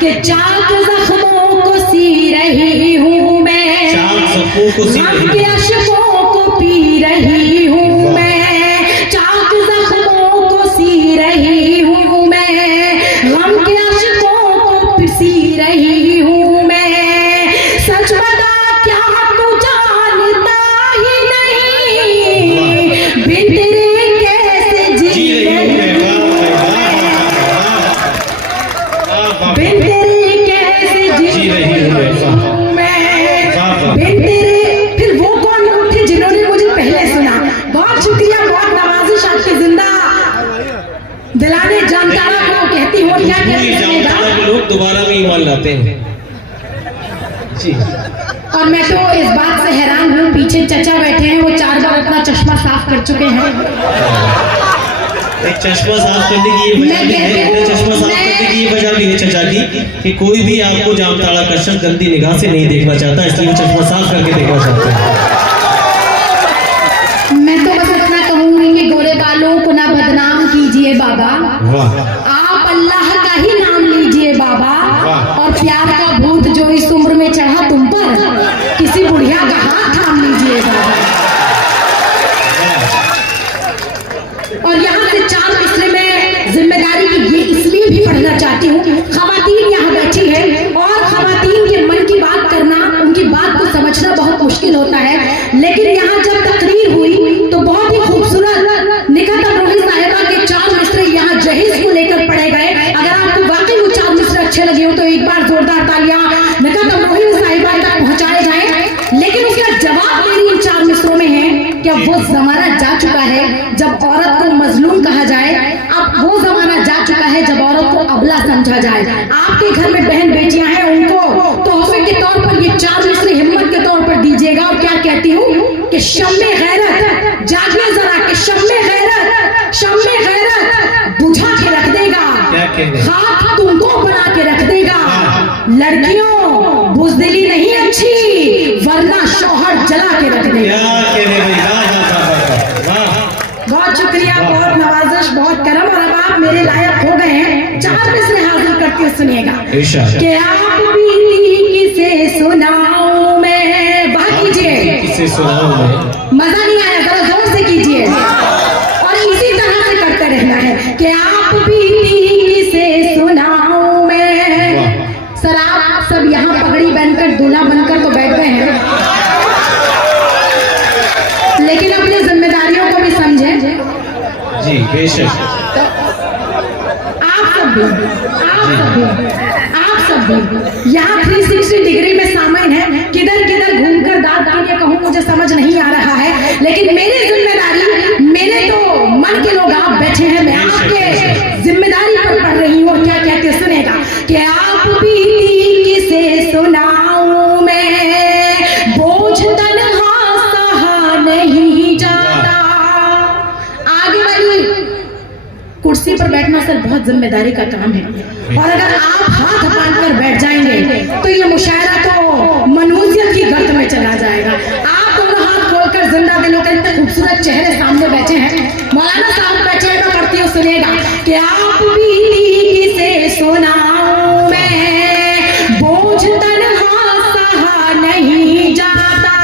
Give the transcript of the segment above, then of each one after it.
कि चाक जख्मों को सी रही हूँ मैं, गम के अश्कों को पी रही हूँ मैं, चाक जख्मों को सी रही हूँ मैं, गम के अश्कों को सी रही हूँ मैं। सच बता क्या तू जानता ही नहीं, बिन तेरे कैसे जी रही हूँ, बिन तेरे कैसे जी रही हूँ मैं, बिन तेरे। फिर वो कौन थे जिन्होंने मुझे पहले सुना? बहुत शुक्रिया, बहुत नवाजिश आपकी जिंदा दिलाने जानकारा को कहती हूँ। क्या कहते लोग दोबारा भी ईमान लाते हैं जी। और मैं तो इस बात से हैरान हूँ, पीछे चचा बैठे हैं, वो 4 बार अपना चश्मा साफ कर चुके हैं। एक चश्मा साफ करने की ये वजह भी है, चश्मा साफ करने की ये वजह भी है चचा जी कि कोई भी आपको जामताड़ा का शख्स गंदी निगाह से नहीं देखना चाहता, इसलिए चश्मा साफ करके देखना चाहते हैं। मैं तो बस इतना कहूंगी कि गोरे बालों को ना बदनाम कीजिए बाबा, आप अल्लाह का ही नाम लीजिए बाबा, और प्यार का भूत जो इस उम्र में चढ़ा तुम पर, किसी बुढ़िया का हाथ थाम लीजिए बाबा। और यहाँ से 4 मिसरे में जिम्मेदारी की ये इसलिए भी पढ़ना चाहती हूँ, खवातीन यहाँ बैठी है और खवातीन के मन की बात करना, उनकी बात को समझना बहुत मुश्किल होता है, लेकिन यहाँ जब तकरीर हुई तो बहुत ही खूबसूरत निकट अमरोही साहिबा के 4 मिसरे यहाँ जहेज को लेकर पढ़े गए। अगर आपको वाकई वो 4 मिसरे अच्छे लगे हो तो एक बार जोरदार तालियां निकट अमरोही साहिबा तक पहुंचाए जाएं। लेकिन उसका जवाब मेरी इन 4 मिसरों में है कि अब वो जमाना जा चुका है जब औरत को मजलूम कहा जाए, अब वो जमाना जा चुका है जब औरत को अबला समझा जाए। आपके घर में बहन बेटियां हैं, उनको तोहफे के तौर पर ये 4 मिसरे हिम्मत के तौर पर दीजिएगा। और क्या कहती हूँ कि शम्मे गैरत जागिए जरा, कि शम्मे गैरत बुझा के रख देगा, हाथ तुमको बना के रख देगा। लड़कियों बुजदिली नहीं अच्छी, वरना शौहर जला के रख देगा। बहुत शुक्रिया, बहुत नवाजिश, बहुत करम। और अब आप मेरे लायक हो गए हैं, 4 मिसरे हाजिर करके सुनिएगा कि आप बीती किसे सुनाऊं मैं। बात कीजिए, किसे सुनाऊं मैं, मजा नहीं आया, जरा जोर से कीजिए और इसी तरह से करते रहना है कि आप बीती किसे सुनाऊं मैं। सर आप सब यहाँ पगड़ी बनकर दूल्हा बनकर तो बैठ गए हैं, लेकिन अपनी जिम्मेदारियों को भी समझें जी। बेशक आप सब भी यहाँ 360 डिग्री में सामाइन है। किधर किधर घूमकर दाद के कहूँ मुझे समझ नहीं आ रहा है, लेकिन मेरी जिम्मेदारी, मेरे तो मन के लोग आप बैठे हैं, मैं आपके जिम्मेदारी पर पढ़ रही हूँ। और क्या कहते सुनेगा कि आप बीती किसे सुनाऊं मैं, बोझ तन्हा सहा नहीं जाता। आगे वाली कुर्सी पर बैठना सर बहुत जिम्मेदारी का काम है, और अगर आप हाथ बांधकर बैठ जाएंगे तो ये मुशायरा तो मनहूसियत की गर्त में चला जाएगा। आप दोनों हाथ खोलकर जिंदा दिलों के इतने खूबसूरत चेहरे सामने बैठे हैं, मौलाना साहब बैठे हैं, तो करती हूँ सुनेगा कि आप बीती किसे सुनाऊं मैं, बोझ तन्हा सहा नहीं जाता,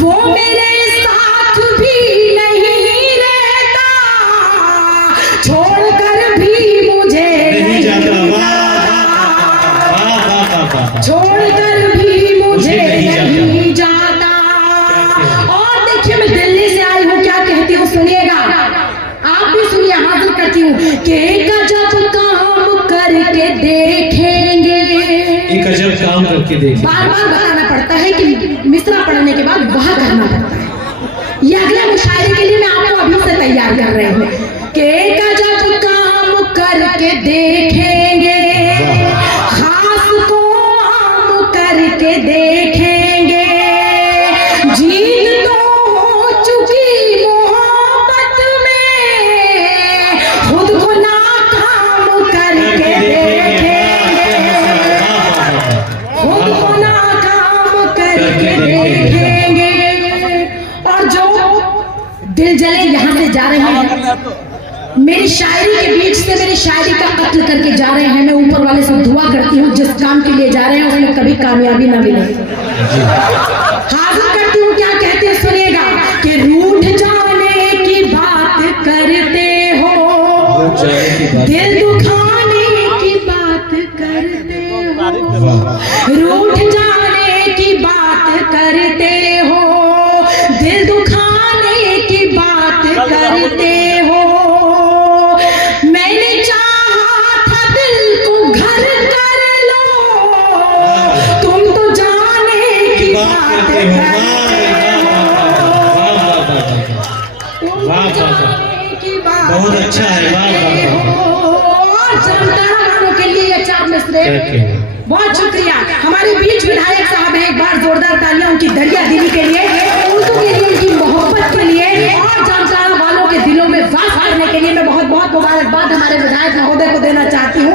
वो मेरे साथ भी नहीं रहता, छोड़कर भी मुझे नहीं जाता, छोड़कर भी मुझे नहीं जाता। और देखिए मैं दिल्ली से आई हूँ, क्या कहती हूँ सुनिएगा, आप भी सुनिए, हाजिर करती हूँ कि एक अजब काम करके देखेंगे। एक अजब काम करके देखेंगे, बार बार बताना पड़ता है कि मिसरा पढ़ने के बाद वह करना पड़ता है। ये अगले मुशायरे के लिए मैं आपको अभी से तैयार कर रही हूँ कि एक अजब काम करके देखेंगे, खास को आम करके देखेंगे, जीत तो हो चुकी मोहब्बत में, खुद को नाकाम करके देखेंगे, खुद को नाकाम करके देखेंगे। और जो दिल जले यहाँ से जा रहे हैं, मेरी शायरी के बीच से मेरी शायरी का कत्ल करके जा रहे हैं, मैं ऊपर वाले से दुआ काम के लिए जा रहे हैं उसमें कभी कामयाबी ना मिले। हाजिर करती हूँ, क्या कहते हैं सुनिएगा कि रूठ जाने की बात करते हो, दिल दुखाने की बात करते हो, रूठ जाने की बात करते हो, दिल दुखाने की बात करते हो। मैंने चाहा था दिल को घर कर लो, तुम तो जाने की बात करते हो, बहुत अच्छा है। जामताड़ा वालों के लिए ये 4 मिसरे बहुत शुक्रिया। हमारे बीच विधायक साहब हैं, एक बार जोरदार तालियां उनकी दरिया दिली के लिए, उर्दू के लिए, उनकी मोहब्बत के लिए और जामताड़ा वालों के दिलों में वास करने के लिए मैं बहुत बहुत मुबारकबाद हमारे विधायक महोदय को देना चाहती हूँ।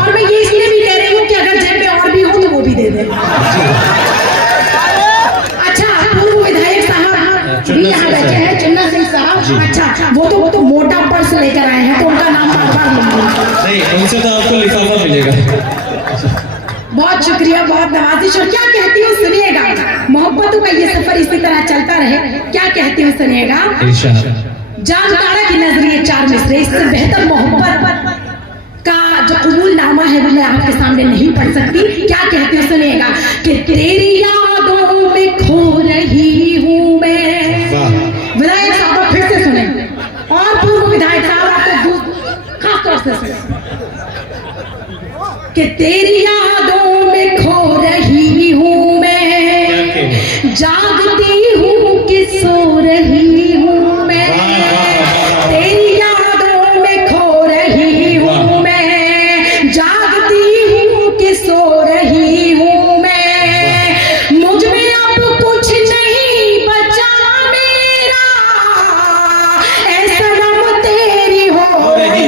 और मैं ये इसलिए भी कह रही हूँ कि अगर जेब में और भी हो तो वो भी दे दें। अच्छा, पूर्व विधायक साहब भी यहाँ बैठे हैं, चुन्ना सिंह साहब। अच्छा, वो तो मोटा पर्स लेकर आए हैं तो उनका नाम बार-बार लूंगी नहीं, उनसे तो आपको लिफाफा मिलेगा। बहुत शुक्रिया, बहुत नवाजिश। और क्या कहती हूँ सुनिएगा, मोहब्बतों का ये सफर इसी तरह चलता रहे। क्या कहती हूँ सुनिएगा, जामताड़ा की नजरिए 4 मिसरे, इससे बेहतर मोहब्बत का जो कबूलनामा है वो मैं आपके सामने नहीं पढ़ सकती। क्या कहती हूँ सुनिएगा कि तेरी यादों में खो रही हूँ मैं। विधायक साहब फिर से सुने और पूर्व विधायक साहब आपको खास तौर से सुने कि तेरी यादों में खो रही हूँ मैं, जागती हूँ कि सो रही हूँ मैं, तेरी यादों में खो रही हूँ मैं, जागती हूँ कि सो रही हूँ मैं, मुझ में अब कुछ नहीं बचा मेरा, ऐ सनम तेरी हो रही